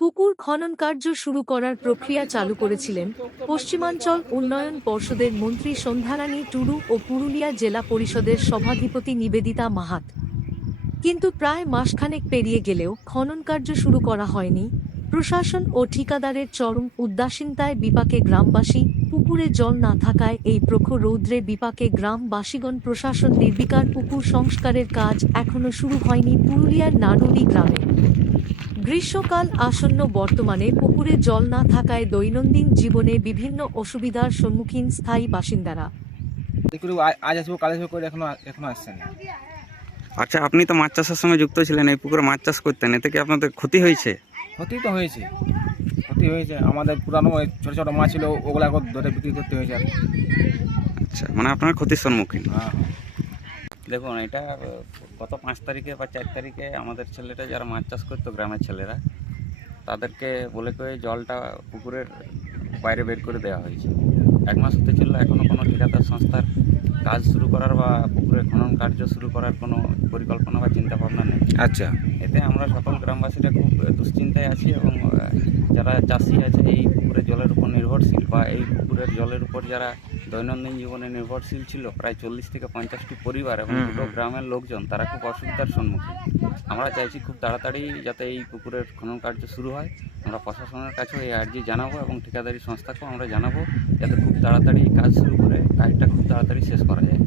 পুকুর খনন কার্য শুরু করার প্রক্রিয়া চালু করেছিলেন পশ্চিমাঞ্চল উন্নয়ন পর্ষদের মন্ত্রী সন্ধ্যারানী টুরু ও পুরুলিয়া জেলা পরিষদের সভাধিপতি নিবেদিতা মাহাত। কিন্তু প্রায় মাসখানেক পেরিয়ে গেলেও খনন কার্য শুরু করা হয়নি। প্রশাসন ও ঠিকাদারের চরম উদাসীনতায় বিপাকে গ্রামবাসী, পুকুরে জল না থাকায় এই প্রখর রৌদ্রে বিপাকে গ্রামবাসীগণ প্রশাসন নির্বিকার পুকুর সংস্কারের কাজ এখনও শুরু হয়নি পুরুলিয়ার নাডুলি গ্রামে। গ্রীষ্মকাল আসন্ন বর্তমানে পুকুরে জল না থাকায় দৈনন্দিন জীবনে বিভিন্ন অসুবিধার সম্মুখীন স্থায়ী বাসিন্দারা। আজ আসব কাল আসব করে এখনও এখনও আসছেন আচ্ছা আপনি তো মাছ চাষের সঙ্গে যুক্ত ছিলেন এই পুকুরে মাছ চাষ করতেন এতে কি আপনাদের ক্ষতি হয়েছে? ক্ষতি তো হয়েছে। ক্ষতি হয়েছে। আমাদের পুরানো ওই ছোটো ছোটো মাছ ছিল ওগুলা ধরে বিক্রি করতে হয়েছে আর কি। আচ্ছা মানে আপনার ক্ষতির সম্মুখীন। হ্যাঁ। দেখুন এটা গত পাঁচ তারিখে বা চার তারিখে আমাদের ছেলেটা যারা মাছ চাষ করতো গ্রামের ছেলেরা তাদেরকে বলে করে জলটা পুকুরের বাইরে বের করে দেওয়া হয়েছে। এক মাস হতে চলল এখনও কোনো ঠিকাদার সংস্থার কাজ শুরু করার বা পুকুরে খনন কার্য শুরু করার কোনো পরিকল্পনা বা চিন্তা ভাবনা নেই। আচ্ছা। এতে আমরা সকল গ্রামবাসীরা খুব দুশ্চিন্তায় আছি এবং যারা চাষি আছে এই পুকুরের জলের উপর নির্ভরশীল বা এই পুকুরের জলের উপর যারা দৈনন্দিন জীবনে নির্ভরশীল ছিল প্রায় চল্লিশ থেকে পঞ্চাশটি পরিবার এবং দুটো গ্রামের লোকজন তারা খুব অসুবিধার সম্মুখীন। আমরা চাইছি খুব তাড়াতাড়ি যাতে এই পুকুরের খনন কার্য শুরু হয়। আমরা প্রশাসনের কাছেও এই আর্জি জানাব এবং ঠিকাদারি সংস্থাকেও আমরা জানাব যাতে খুব তাড়াতাড়ি কাজ শুরু করে কাজটা খুব তাড়াতাড়ি শেষ করা যায়।